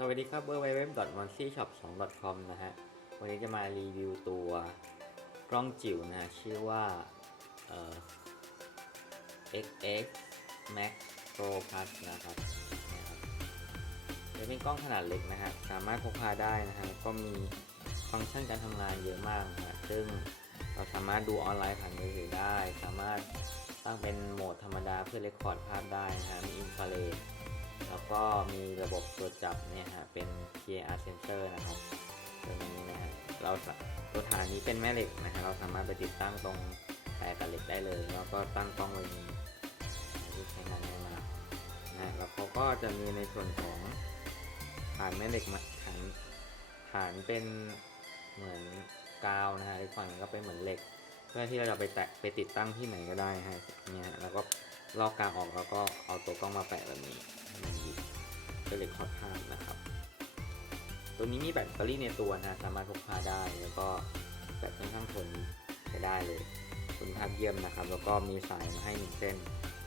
สวัสดีครับ w w w m o n c y s h o p 2 com นะฮะ วันนี้จะมารีวิวตัวกล้องจิ๋วนะฮะชื่อว่าเอ่อ XX Max Pro Plus นะครับนะครับจะเป็นกล้องขนาดเล็กนะฮะ สามารถพกพาได้นะฮะ ก็มีฟังก์ชันการทำงานเยอะมากนะฮะซึ่งเราสามารถดูออนไลน์ผ่านมือถือได้ สามารถตั้งเป็นโหมดธรรมดาเพื่อเรคคอร์ดภาพได้นะฮะ มีอินฟราเรด แล้วก็มีระบบตรวจจับเนี่ยฮะเป็น PIR sensor นะครับตัวนี้นะฮะเราตัวฐานนี้เป็นแม่เหล็กนะฮะเราสามารถไปติดตั้งตรงแปรกับเหล็กได้เลยแล้วก็ตั้งกล้องไว้นี้ที่ใช้งานง่ายมากนะฮะแล้วเขาก็จะมีในส่วนของฐานแม่เหล็กมาฐานฐานเป็นเหมือนกาวนะฮะอีกฝั่งก็เป็นเหมือนเหล็ก เพื่อที่เราจะไปแตะไปติดตั้งที่ไหนก็ได้ฮะเนี่ยฮะแล้วก็ลอกกาวออกแล้วก็เอาตัวกล้องมาแปะแบบนี้ ก็เลยคอร์ดภาพนะครับ ตัวนี้มีแบตเตอรี่ในตัวนะสามารถพกพาได้แล้วก็แบตค่อนข้างทนใช้ได้เลยคุณภาพเยี่ยมนะครับ แล้วก็มีสายมาให้หนึ่งเส้น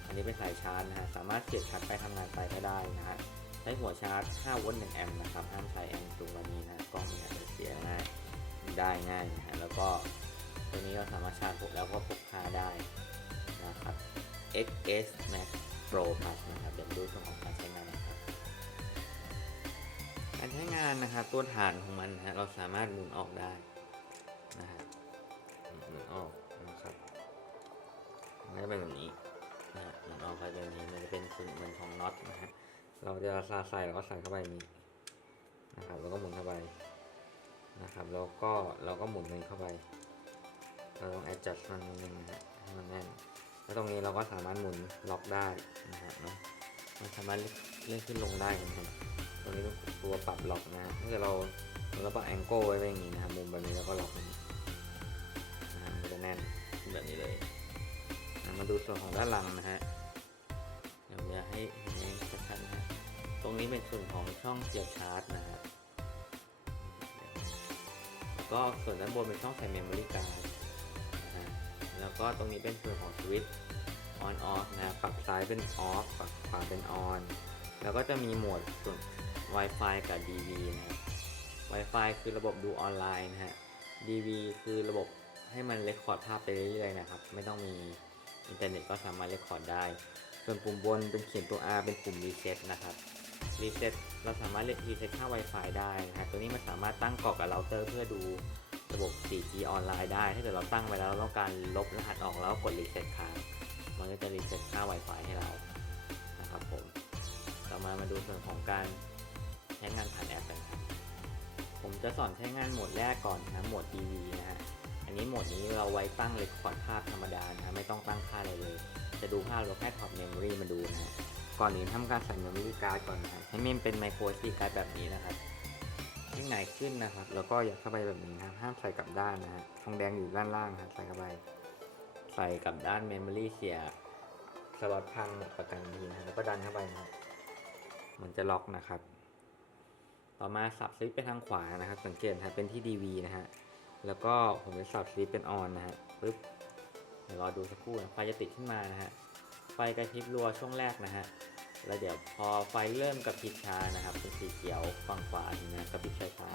อันนี้เป็นสายชาร์จนะฮะสามารถเสียบชาร์จไปทำงานไปก็ได้นะฮะใช้หัวชาร์จ 5 โวลต์1แอมป์นะครับ ห้ามใช้แอมป์สูงกว่านี้นะกล้องมันอาจจะเสียง่ายได้ง่ายนะฮะแล้วก็ตัวนี้เราสามารถชาร์จพกแล้วก็พกพาได้นะครับ XS Max Pro Plus นะครับเดี๋ยวดูส่วนของการใช้งาน ใช้งานนะครับตัวฐานของมันนะฮะเราสามารถหมุนออกได้นะฮะหมุนออกนะครับมันจะเป็นแบบนี้นะฮะหมุนออกไปแบบนี้มันจะเป็นส่วนเหมือนของน็อตนะฮะเราจะซาใส่แล้วก็ใส่เข้าไปนี้นะครับแล้วก็หมุนเข้าไปนะครับแล้วก็เราก็หมุนมันเข้าไปเราต้อง adjust มันนิดนึงนะฮะให้มันแน่นแล้วตรงนี้เราก็สามารถหมุนล็อกได้นะฮะเนาะมันสามารถเลื่อนขึ้นลงได้นะครับ ตรงนี้ตัวปรับล็อกนะฮะถ้าเกิดเราเราปรับแองเกิลไว้แบบนี้นะครับมุมแบบนี้แล้วก็ล็อกมันนะฮะมันก็จะแน่นแบบนี้เลยนะมาดูส่วนของด้านหลังนะฮะเดี๋ยวจะให้เห็นให้ชัดๆนะฮะตรงนี้เป็นส่วนของช่องเสียบชาร์จนะฮะแล้วก็ส่วนด้านบนเป็นช่องใส่เมมโมรี่การ์ดนะฮะแล้วก็ตรงนี้เป็นส่วนของสวิตช์ on off นะปรับซ้ายเป็น off ปรับขวาเป็น on แล้วก็จะมีโหมดส่วน Wi-Fi กับ DV นะครับ Wi-Fi คือระบบดูออนไลน์นะฮะ DV คือระบบให้มันเรคคอร์ดภาพไปเรื่อยๆนะครับ ไม่ต้องมีอินเทอร์เน็ตก็สามารถเรคคอร์ดได้ ส่วนปุ่มบนเป็นเขียนตัว R เป็นปุ่ม reset นะครับ reset เราสามารถเรียก reset ค่า Wi-Fi ได้นะฮะตัวนี้มันสามารถตั้งกรอกกับเราเตอร์เพื่อดูระบบ 4G ออนไลน์ได้ ถ้าเกิดเราตั้งไว้แล้วเราต้องการลบรหัสออกแล้วก็กด reset ค้างมันก็จะรีเซ็ตค่า Wi-Fi ให้เรานะครับผม ต่อมามาดูส่วนของการ ช้งานผ่านแอปกันครับผมจะสอนใช้งานโหมดแรกก่อนนะโหมด DV นะฮะ อันนี้โหมดนี้เราไว้ตั้งเรคคอร์ดภาพธรรมดานะไม่ต้องตั้งค่าอะไรเลย จะดูภาพเราแค่ถอดเมมโมรีมาดูนะ ก่อนอื่นทำการใส่เมมโมรีการ์ดก่อนนะให้เมมเป็นไมโคร SD การ์ดแบบนี้นะครับให้ง่ายขึ้นนะครับ แล้วก็อย่าเข้าไปแบบนี้นะครับห้ามใส่กลับด้านนะฮะทองแดงอยู่ด้านล่างนะครับใส่เข้าไป ใส่กลับด้านเมมโมรี่เสียสล็อตพังหมดประกันทีนะแล้วก็ดันเข้าไปนะครับมันจะล็อกนะครับ ต่อมาสับสวิตช์ไปทางขวานะครับ สังเกตนะครับเป็นที่ DV นะฮะ แล้วก็ผมจะสับสวิตช์เป็นออนนะฮะปึ๊บเดี๋ยวรอดูสักครู่นะไฟจะติดขึ้นมานะฮะ ไฟกระพริบรัวช่วงแรกนะฮะ แล้วเดี๋ยวพอไฟเริ่มกระพริบช้านะครับ เป็นสีเขียวฝั่งขวาถึงนะกระพริบช้า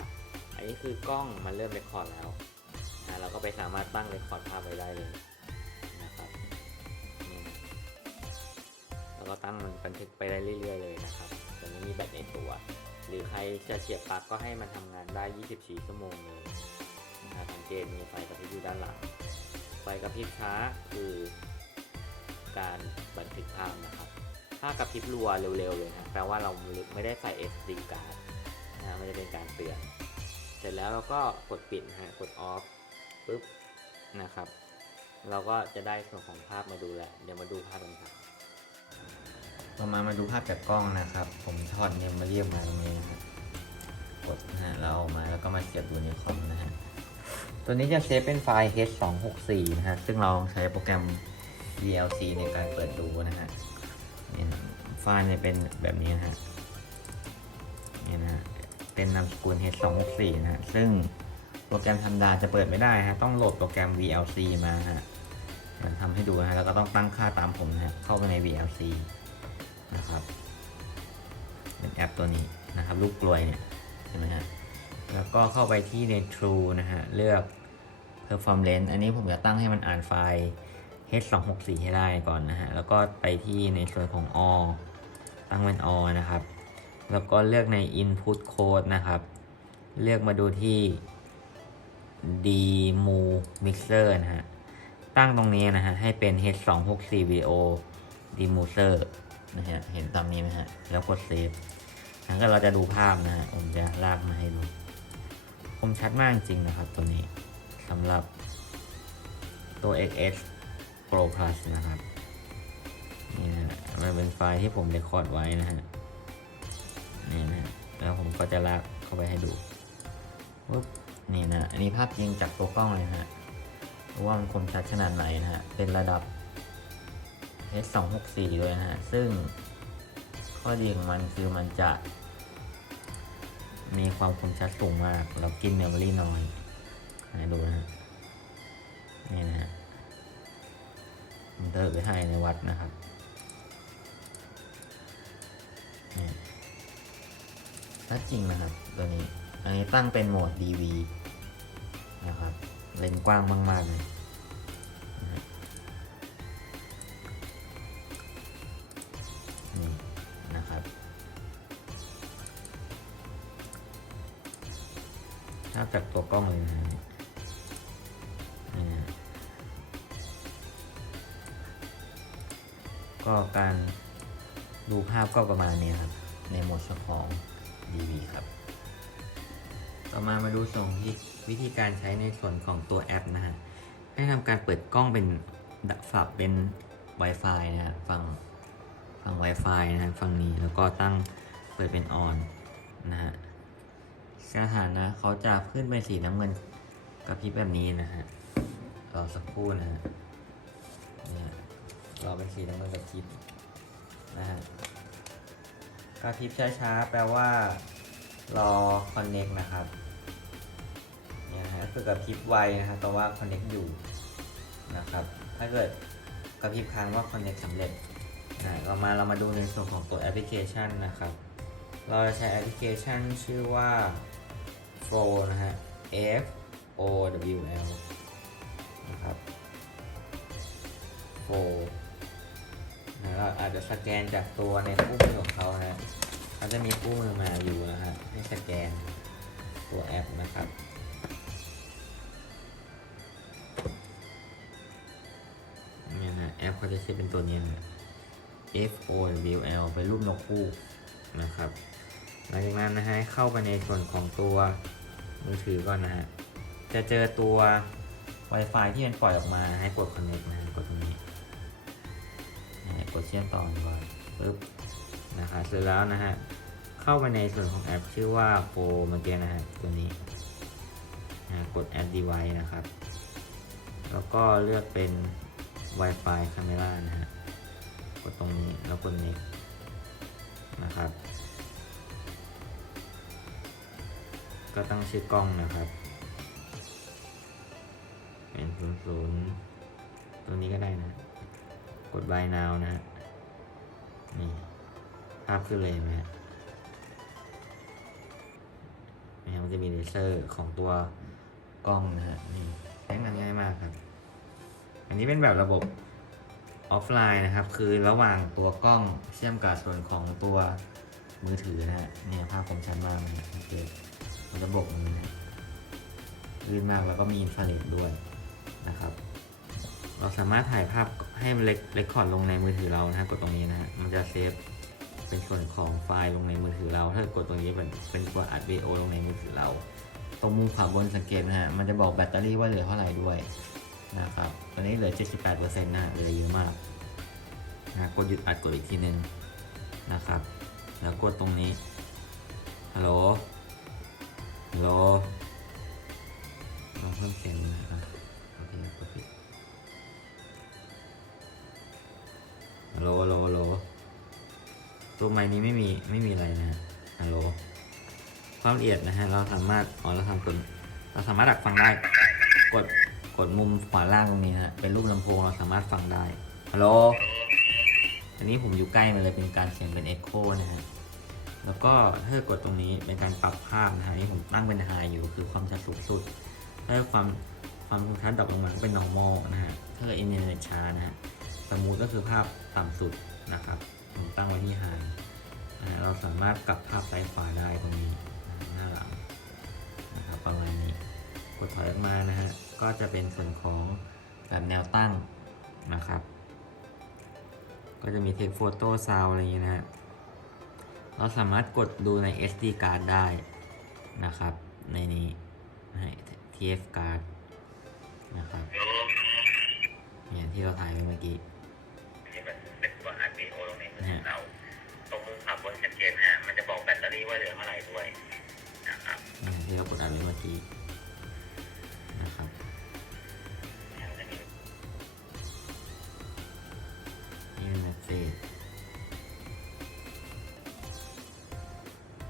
อันนี้คือกล้องมันเริ่มเรคคอร์ดแล้วนะเราก็ไปสามารถตั้งเรคคอร์ดภาพไว้ได้เลยนะครับแล้วก็ตั้งมันบันทึกไปได้เรื่อย ๆ เลยนะครับตัวนี้มีแบตในตัว หรือใครจะเสียบปลั๊กก็ให้มันทำงานได้ 24 ชั่วโมงเลยนะครับสังเกตมีไฟกระพริบอยู่ด้านหลัง ไฟกระพริบช้าคือการบันทึกภาพนะครับ ถ้ากระพริบรัวเร็วๆเลยนะแปลว่าเราไม่ได้ใส่ SD card นะมันจะเป็นการเตือน เสร็จแล้วเราก็กดปิดนะฮะกด off ปุ๊บนะครับ เราก็จะได้ส่วนของภาพมาดูแหละเดี๋ยวมาดูภาพกันครับ ต่อมามาดูภาพจากกล้องนะครับ ผมถอดเนมมโมรี่ออกมาตรงนี้นะครับกดนะฮะแล้วเอามาแล้วก็มาเสียบดูในคอมนะฮะตัวนี้จะเซฟเป็นไฟล์ H264 นะฮะซึ่งเราใช้โปรแกรม VLC ในการเปิดดูนะฮะไฟล์เนี่ยเป็นแบบนี้นะฮะนี่นะฮะเป็นนามสกุล H264 นะฮะซึ่งโปรแกรมธรรมดาจะเปิดไม่ได้ฮะต้องโหลดโปรแกรม VLC มาฮะทำให้ดูนะฮะแล้วก็ต้องตั้งค่าตามผมนะฮะเข้าไปใน VLC นะครับเป็นแอปตัวนี้นะครับลูกกลวยเนี่ยเห็นไหมฮะแล้วก็เข้าไปที่ใน True นะฮะเลือก Performance อันนี้ผมจะตั้งให้มันอ่านไฟล์ H264 ให้ได้ก่อนนะฮะแล้วก็ไปที่ในส่วนของ all ตั้งเป็น all นะครับ แล้วก็เลือกใน input code นะครับ เลือกมาดูที่ demo mixer นะฮะตั้งตรงนี้นะฮะให้เป็น h264 video demoser นะฮะ เห็นตามนี้ไหมฮะ แล้วกด save แล้วก็เราจะดูภาพนะฮะ ผมจะลากมาให้ดู คมชัดมากจริงนะครับตัวนี้สำหรับตัว XS Pro Plus นะครับ นี่นะฮะมันเป็นไฟล์ที่ผมเรคคอร์ดไว้นะฮะ นี่นะ แล้วผมก็จะลากเข้าไปให้ดูปุ๊บนี่นะ อันนี้ภาพจริงจากตัวกล้องเลยนะฮะว่ามันคมชัดขนาดไหนนะฮะ เป็นระดับ H264 เลยนะฮะ ซึ่งข้อดีของมันคือมันจะ มีความคมชัดสูงมาก แล้วกินเมมโมรี่น้อยให้ดูนะ นี่นะฮะผมเติมไปให้ในวัดนะครับนี่ชัดจริงนะครับ ตัวนี้ อันนี้ตั้งเป็นโหมด DV นะครับ เลนส์กว้างมากๆเลย ก็ประมาณนี้ครับ ในโหมดเฉพาะของ DV ครับ ต่อมามาดูส่วนที่วิธีการใช้ในส่วนของตัวแอปนะฮะ ให้ทำการเปิดกล้องเป็นดักฝับเป็น Wi-Fi นะฮะฝั่งฝั่ง Wi-Fi นะฮะฝั่งนี้แล้วก็ตั้งเปิดเป็นออนนะฮะสถานะเขาจะขึ้นเป็นสีน้ำเงินกระพริบแบบนี้นะฮะรอสักครู่นะฮะเนี่ยรอเป็นสีน้ำเงินกับพริบนะฮะ ระพริบช้าๆ แปลว่า รอ connect นะครับเนี่ยนะฮะก็คือกระพริบไวนะฮะแต่ว่า connect อยู่นะครับ ถ้าเกิดกระพริบค้างว่า connect สำเร็จนะเรามาเรามาดูในส่วนของตัวแอปพลิเคชันนะครับ เราจะใช้แอปพลิเคชันชื่อว่า Flow นะฮะ F O W L นะครับโฟนะ เราอาจจะสแกนจากตัวในคู่มือของเขานะเขาจะมีคู่มือมาอยู่นะฮะให้สแกนตัวแอปนะครับนี่ยนะแอปเขาจะใช้เป็นตัวนี้นะ F O W L เป็นรูปนกคู่นะครับหลังจากนั้นนะฮะเข้าไปในส่วนของตัวมือถือก่อนนะฮะจะเจอตัว Wi-Fi ที่มันปล่อยออกมาให้กด connect นะกดตรงนี้ ดเชื่อมต่อก่อนปึ๊บนะครับเสร็จแล้วนะฮะเข้าไปในส่วนของแอปชื่อว่าโฟเมื่อกี้นะฮะตัวนี้นะกด add device นะครับ แล้วก็เลือกเป็น Wi-Fi camera นะฮะกดตรงนี้แล้วกด next นะครับ ก็ตั้งชื่อกล้องนะครับเป็นศูนย์ศูนย์ตัวนี้ก็ได้นะ กด buy now นะฮะนี่ภาพขึ้นเลยไหมฮะนี่ครับมันจะมีเลเซอร์ของตัวกล้องนะฮะนี่ใช้งานง่ายมากครับ อันนี้เป็นแบบระบบออฟไลน์นะครับ คือระหว่างตัวกล้องเชื่อมกับส่วนของตัวมือถือนะฮะเนี่ยภาพคมชัดมากเลยโอเคมันระบบมันนะลื่นมากแล้วก็มีอินฟราเรดด้วยนะครับ เราสามารถถ่ายภาพให้มันเล็กเล็กคอร์ดลงในมือถือเรานะฮะกดตรงนี้นะฮะมันจะเซฟเป็นส่วนของไฟล์ลงในมือถือเรา ถ้ากดตรงนี้เป็นเป็นตัวอัดวิดีโอลงในมือถือเรา ตรงมุมขวาบนสังเกตนะฮะมันจะบอกแบตเตอรี่ว่าเหลือเท่าไหร่ด้วยนะครับตอนนี้เหลือ 78%นะเหลือเยอะมากนะกดหยุดอัดกดอีกทีนึงนะครับ แล้วกดตรงนี้ฮัลโหลฮัลโหลลองเพิ่มเสียงนะ ตัวไม้นี้ไม่มีไม่มีอะไรนะฮะฮัลโหลความละเอียดนะฮะเราสามารถอ๋อเราทำกดเราสามารถดักฟังได้กดกดมุมขวาล่างตรงนี้ฮะเป็นรูปลำโพงเราสามารถฟังได้ฮัลโหลอันนี้ผมอยู่ใกล้มันเลยเป็นการเสียงเป็นเอ็กโคนะฮะแล้วก็ถ้ากดตรงนี้เป็นการปรับภาพนะฮะนี่ผมตั้งเป็น high อยู่คือความชัดสูงสุดถ้าความความคมชัดดรอปลงมาก็เป็น normal นะฮะถ้าเกิด internet ช้านะฮะสมูทก็คือภาพต่ำสุดนะครับ ผมตั้งไว้ที่ high นะฮเราสามารถกลับภาพซ้ายขวาได้ตรงนี้หน้าหลังนะครับประมาณนี้กดถอยออกมานะฮะก็จะเป็นส่วนของแบบแนวตั้งนะครับ ก็จะมีเทคโฟโต้ซาวอะไรอย่างเงี้ยนะฮะเราสามารถกดดูใน SD card ได้นะครับ ในนี้ให้ TF card นะครับเนี่ยที่เราถ่ายไปเมื่อกี้ ฮะ เราตรงมุมขวาบนชัดเจนฮะมันจะบอกแบตเตอรี่ว่าเหลือเท่าไหร่ด้วยนะครับอ่าที่เรากดอ่านไปเมื่อกี้นะครับแล้วจะมีนี่เป็นเมสเซจ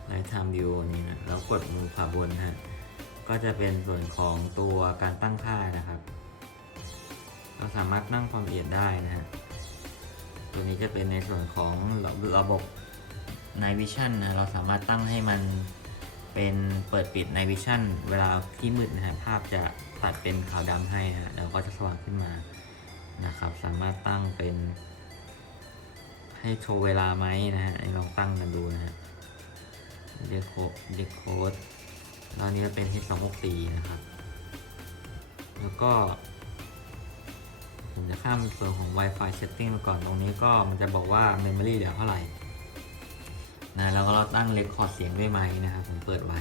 ไลท์ไทม์วิวนี่นะแล้วกดมุมขวาบนนะฮะก็จะเป็นส่วนของตัวการตั้งค่านะครับ เราสามารถนั่งความละเอียดได้นะฮะ ตัวนี้จะเป็นในส่วนของระบบ Night Vision นะเราสามารถตั้งให้มันเป็นเปิดปิด Night Vision เวลาที่มืดนะฮะภาพจะตัดเป็นขาวดำให้นะฮะแล้วก็จะสว่างขึ้นมานะครับ สามารถตั้งเป็น ให้โชว์เวลาไหมนะฮะลองตั้งกันดูนะฮะเดโคเดโคดตอนนี้เป็น H264 นะครับ แล้วก็ ผมจะข้ามส่วนของ Wi-Fi setting มาก่อนตรงนี้ก็มันจะบอกว่า Memory เหลือเท่าไหร่นะแล้วก็เราตั้ง Record เสียงด้วยไหมนะครับ ผมเปิดไว้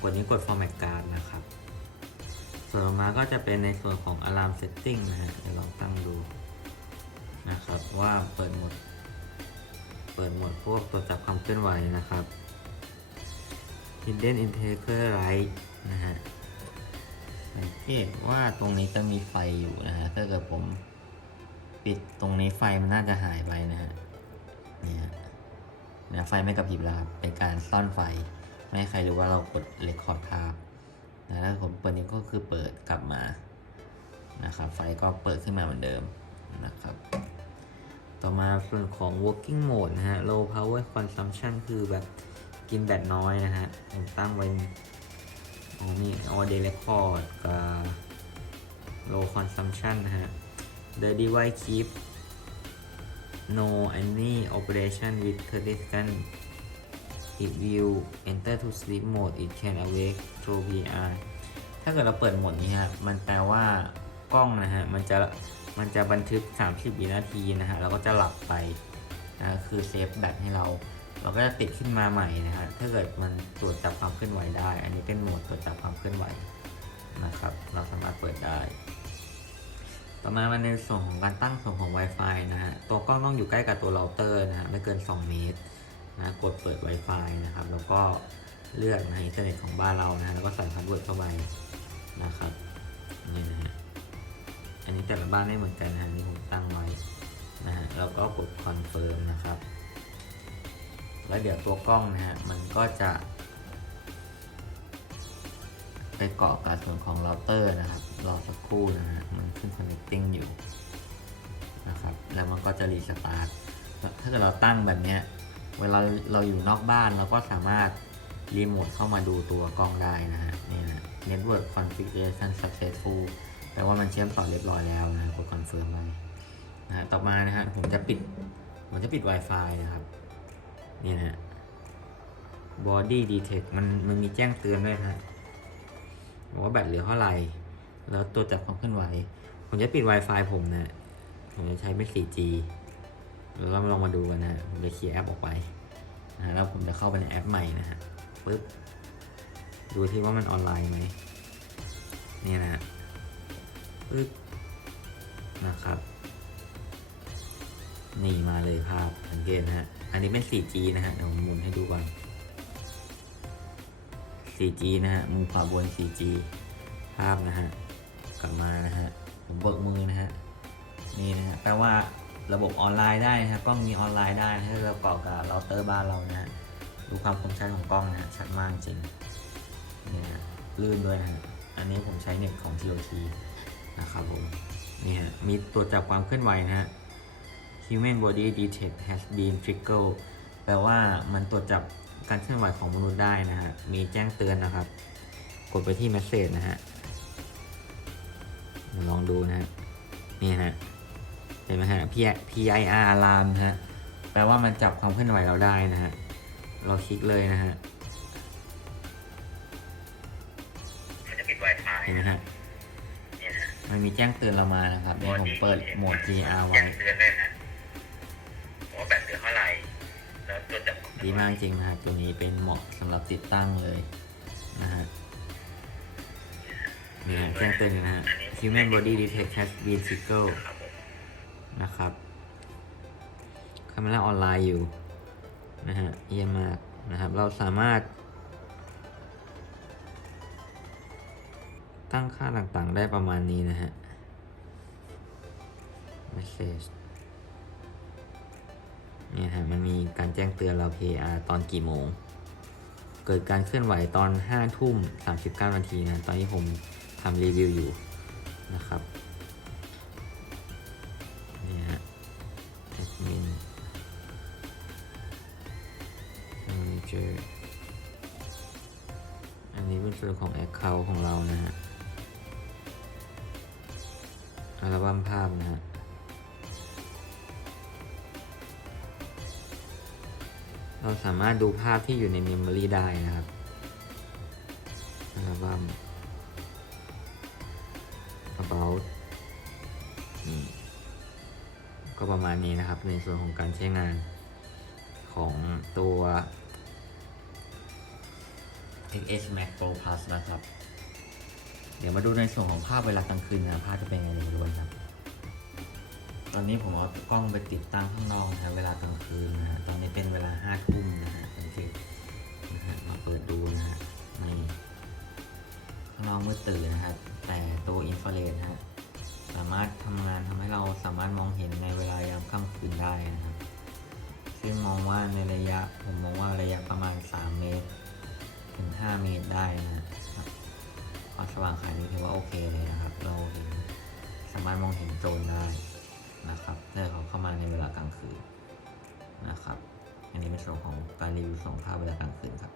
กดนี้กด Format Card นะครับ ส่วนต่อมาก็จะเป็นในส่วนของ Alarm Setting นะฮะเดี๋ยวลองตั้งดูนะครับว่าเปิดหมด เปิดหมดพวกตรวจจับความเคลื่อนไหวนะครับ Hidden Integer Light นะฮะ สังเกตว่าตรงนี้จะมีไฟอยู่นะฮะถ้าเกิดผมปิดตรงนี้ไฟมันน่าจะหายไปนะฮะเนี่ยเนี่ยไฟไม่กระพริบแล้วครับเป็นการซ่อนไฟ ไม่ให้ใครรู้ว่าเรากดเรคคอร์ดภาพนะแล้วผมเปิดนี้ก็คือเปิดกลับมานะครับไฟก็เปิดขึ้นมาเหมือนเดิมนะครับ ต่อมาส่วนของ working mode นะฮะ low power consumption คือแบบกินแบตน้อยนะฮะผมตั้งไว้ นี่ all day record กับ low consumption นะฮะ the device keep no any operation with 30 second it will enter to sleep mode it can awake through VR ถ้าเกิดเราเปิดโหมดนี้ฮะ มันแปลว่ากล้องนะฮะ มันจะ มันจะบันทึก 30 วินาทีนะฮะ แล้วก็จะหลับไปนะคือเซฟแบตให้เรา เราก็จะติดขึ้นมาใหม่นะฮะ ถ้าเกิดมันตรวจจับความเคลื่อนไหวได้ อันนี้เป็นโหมดตรวจจับความเคลื่อนไหวนะครับ เราสามารถเปิดได้ ต่อมามันในส่วนของการตั้งส่วนของ Wi-Fi นะฮะ ตัวกล้องต้องอยู่ใกล้กับตัวเราเตอร์นะฮะ ไม่เกิน 2 เมตรนะกดเปิด Wi-Fi นะครับ แล้วก็เลือกนะอินเทอร์เน็ตของบ้านเรานะฮะแล้วก็ใส่พาสเวิร์ดเข้าไปนะครับ นี่นะฮะ อันนี้แต่ละบ้านไม่เหมือนกันนะฮะนี่ผมตั้งไว้นะฮะ แล้วก็กดคอนเฟิร์มนะครับ แล้วเดี๋ยวตัวกล้องนะฮะมันก็จะ ไปเกาะกับส่วนของเราเตอร์นะครับรอสักครู่นะฮะมันขึ้น connecting อยู่นะครับแล้วมันก็จะรีสตาร์ทถ้าเกิดเราตั้งแบบเนี้ยเวลาเราอยู่นอกบ้านเราก็สามารถรีโมทเข้ามาดูตัวกล้องได้นะฮะนี่นะ Network Configuration Successful แปลว่ามันเชื่อมต่อเรียบร้อยแล้วนะกดคอนเฟิร์มไปนะฮะต่อมานะฮะผมจะปิด ผมจะปิด Wi-Fi นะครับ นี่นะ body detect มันมันมีแจ้งเตือนด้วยนะฮะบอกว่าแบตเหลือเท่าไหร่ แล้วตัวจับความเคลื่อนไหว ผมจะปิด Wi-Fi ผมนะ ผมจะใช้เป็น 4G แล้วเราลองมาดูกันนะ ผมจะเคลียร์แอปออกไปนะแล้วผมจะเข้าไปในแอปใหม่นะฮะปึ๊บ ดูที่ว่ามันออนไลน์ไหมนี่นะฮะปึ๊บนะครับ นี่มาเลยภาพสังเกตนะฮะ อันนี้เป็น 4G นะฮะเดี๋ยวผมมุนให้ดูก่อน 4G นะฮะมือขวาบน 4G ภาพนะฮะ กลับมานะฮะ ผมเบิกมือนะฮะ นี่นะฮะ แปลว่าระบบออนไลน์ได้นะฮะ กล้องมีออนไลน์ได้นะถ้าเราเกาะกับเราเตอร์บ้านเรานะฮะ ดูความคมชัดของกล้องนะฮะ ชัดมากจริงนี่นะฮะลื่นด้วยนะฮะ อันนี้ผมใช้เน็ตของ TOT นะครับผม นี่ฮะ มีตัวจับความเคลื่อนไหวนะฮะ Human Body Detect has been triggered แปลว่ามันตรวจจับการเคลื่อนไหวของมนุษย์ได้นะฮะ มีแจ้งเตือนนะครับ กดไปที่ message นะฮะ ลองดูนะฮะ นี่ฮะ เห็นไหมฮะ P PIR alarm นะฮะ แปลว่ามันจับความเคลื่อนไหวเราได้นะฮะ เราคลิกเลยนะฮะมันจะปิด Wi-Fi เห็นไหมฮะเนี่ยนะมันมีแจ้งเตือนเรามานะครับเดี๋ยวผมเปิดโหมด GR ไว้ ดีมากจริงนะฮะตัวนี้เป็นเหมาะสำหรับติดตั้งเลยนะฮะนี่แจ้งเตือนนะฮะ Human Body Detect Has Been Triggered ครับผมนะครับคาเมล่าออนไลน์อยู่นะฮะเยี่ยมมากนะครับ เราสามารถ ตั้งค่าต่างๆได้ประมาณนี้นะฮะ message เนี่ยฮะมันมีการแจ้งเตือนเรา PR ตอนกี่โมง เกิดการเคลื่อนไหวตอน5ทุ่ม39นาทีนะตอนนี้ผมทำรีวิวอยู่นะครับนี่ฮะ admin manager อันนี้เป็นส่วนของ account ของเรานะฮะอัลบั้มภาพนะฮะาสามารถดูภาพที่อยู่ในเมมโมรีได้นะครับอัลบั้ม about นี่ก็ประมาณนี้นะครับ ในส่วนของการใช้งานของตัว XS Max Pro Plus นะครับ เดี๋ยวมาดูในส่วนของภาพเวลากลางคืนนะภาพจะเป็นยังไงดูกันครับ ตอนนี้ผมเอากล้องไปติดตั้งข้างนอกนะ เวลากลางคืนนะฮะ ตอนนี้เป็นเวลาห้าทุ่มนะฮะสังเกตนะฮะ มาเปิดดูนะฮะ นี่ข้างนอกมืดตื่นนะครับ แต่ตัวอินฟราเรดฮะ สามารถทำงานทำให้เราสามารถมองเห็นในเวลายามค่ำคืนได้นะครับ ซึ่งมองว่าในระยะ ผมมองว่าระยะประมาณ 3 เมตร ถึง 5 เมตรได้นะครับความสว่างขนายนี้ถือว่าโอเคเลยนะครับ เราเห็นสามารถมองเห็นโจรได้ นะครับถ้าเขาเข้ามาในเวลากลางคืนนะครับ อันนี้เป็นส่วนของการรีวิวส่งภาพเวลากลางคืนครับ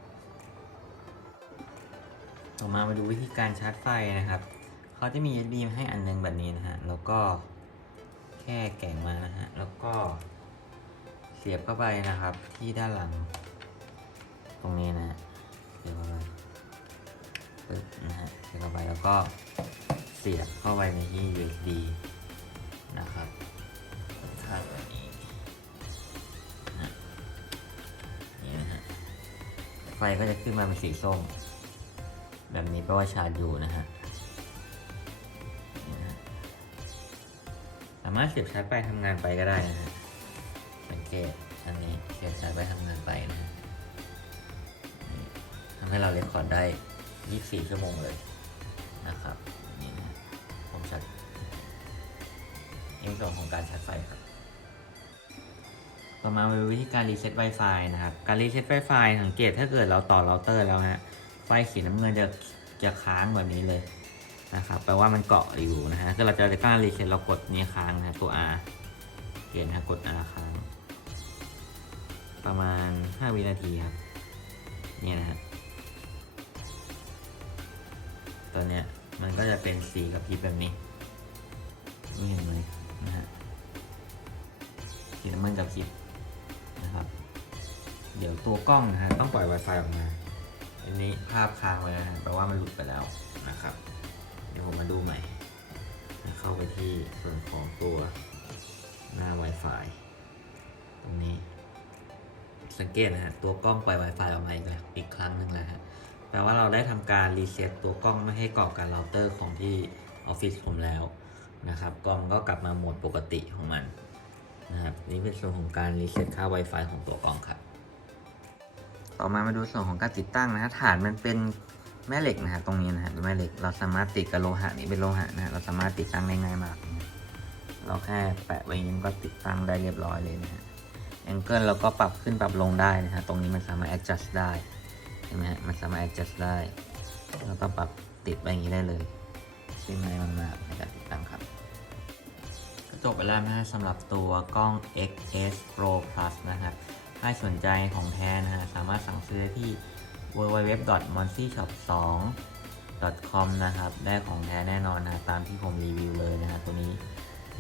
ต่อมามาดูวิธีการชาร์จไฟนะครับเขาจะมี USB มาให้อันหนึงแบบนี้นะฮะแล้วก็แค่แกะมานะฮะแล้วก็เสียบเข้าไปนะครับที่ด้านหลัง ตรงนี้นะฮะเสียบเข้าไปปึ๊บนะฮะเสียบเข้าไปแล้วก็เสียบเข้าไปในที่ USB นะครับ ฟก็จะขึ้นมาเป็นสีส้ม แบบนี้แปลว่าชาร์จอยู่นะฮะสามารถเสียบชาร์จไปทำงานไปก็ได้นะฮะสังเกตอันนี้เสียบชาร์จไปทำงานไปนะฮะทำให้เราเรคคอร์ดได้ 24 ชั่วโมงเลยนะครับนี่นะผมชัดในส่วนของการชาร์จไฟครับ ต่อมาเป็นวิธีการรีเซ็ต Wi-Fi นะครับ การรีเซ็ต Wi-Fi สังเกตถ้าเกิดเราต่อเราเตอร์แล้วฮะ ไฟสีน้ำเงินจะจะค้างแบบนี้เลยนะครับ แปลว่ามันเกาะอยู่นะฮะคือเราจะกล้ารีเซ็ตเรากดนี้ค้างนะตัว R เปลี่ยนนะกด R ค้าง ประมาณ 5 วินาทีครับ เนี่ยนะฮะตอนเนี้ยมันก็จะเป็นสีกับพริบแบบนี้ไม่เห็นไหมนะฮะสีน้ำมันกับพริบ เดี๋ยวตัวกล้องนะฮะต้องปล่อย Wi-Fi ออกมา อันนี้ภาพค้างไว้นะฮะแปลว่ามันหลุดไปแล้วนะครับ เดี๋ยวผมมาดูใหม่ เข้าไปที่ส่วนของตัวหน้า Wi-Fi ตรงนี้ สังเกตนะฮะตัวกล้องปล่อย Wi-Fi ออกมาอีกแล้วอีกครั้งหนึ่งแล้วฮะแปลว่าเราได้ทำการรีเซ็ตตัวกล้องไม่ให้ก่อการเราเตอร์ของที่ออฟฟิศผมแล้วนะครับกล้องก็กลับมาโหมดปกติของมันนะครับนี่เป็นส่วนของการรีเซ็ตค่า Wi-Fi ของตัวกล้องครับ ต่อมามาดูส่วนของการติดตั้งนะฮะฐานมันเป็นแม่เหล็กนะฮะตรงนี้นะฮะเป็นแม่เหล็กเราสามารถติดกับโลหะนี้เป็นโลหะนะฮะเราสามารถติดตั้งได้ง่ายมากนะเราแค่แปะไว้ย่างนี้ก็ติดตั้งได้เรียบร้อยเลยนะฮะแองเกิลเราก็ปรับขึ้นปรับลงได้นะฮะตรงนี้มันสามารถ adjust ได้ใช่ไหมฮะมันสามารถ adjust ได้เราก็ปรับติดไปอย่างนี้ได้เลยซึ่งง่ายมากๆในการติดตั้งครับจบไปแล้วนะฮะสำหรับตัวกล้อง XS Pro Plus นะครับ ถ้าสนใจของแท้นะฮะ สามารถสั่งซื้อได้ที่ www.moncyshop2.com นะครับ ได้ของแท้แน่นอนนะ ตามที่ผมรีวิวเลยนะฮะ ตัวนี้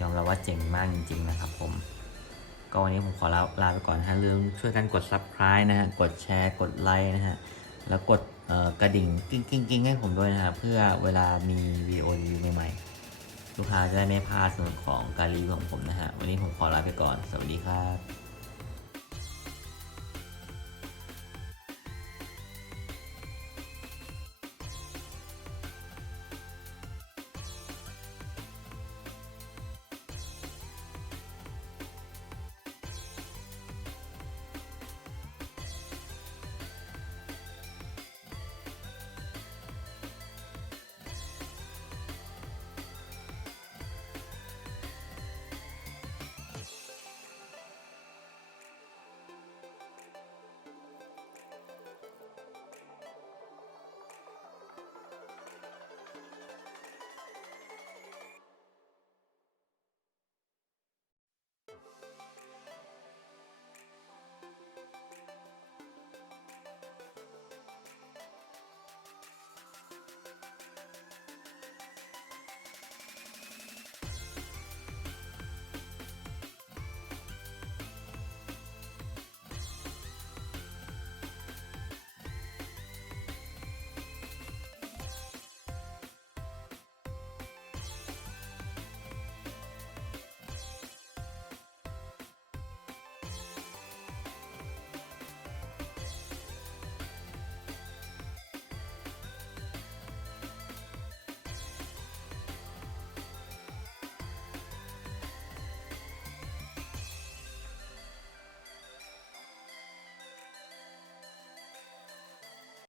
ยอมรับว่าเจ๋งมากจริง ๆ นะครับผม ก็วันนี้ผมขอลาลาไปก่อนนะฮะลืมช่วยกันกด subscribe นะฮะ กดแชร์ กดไลค์นะฮะ แล้วกดกระดิ่งกิ้งกิ้งให้ผมด้วยนะฮะเพื่อเวลามีวิดีโอรีวิวใหม่ๆ ลูกค้าจะได้ไม่พลาดส่วนของการรีวิวของผมนะฮะ วันนี้ผมขอลาไปก่อน สวัสดีครับ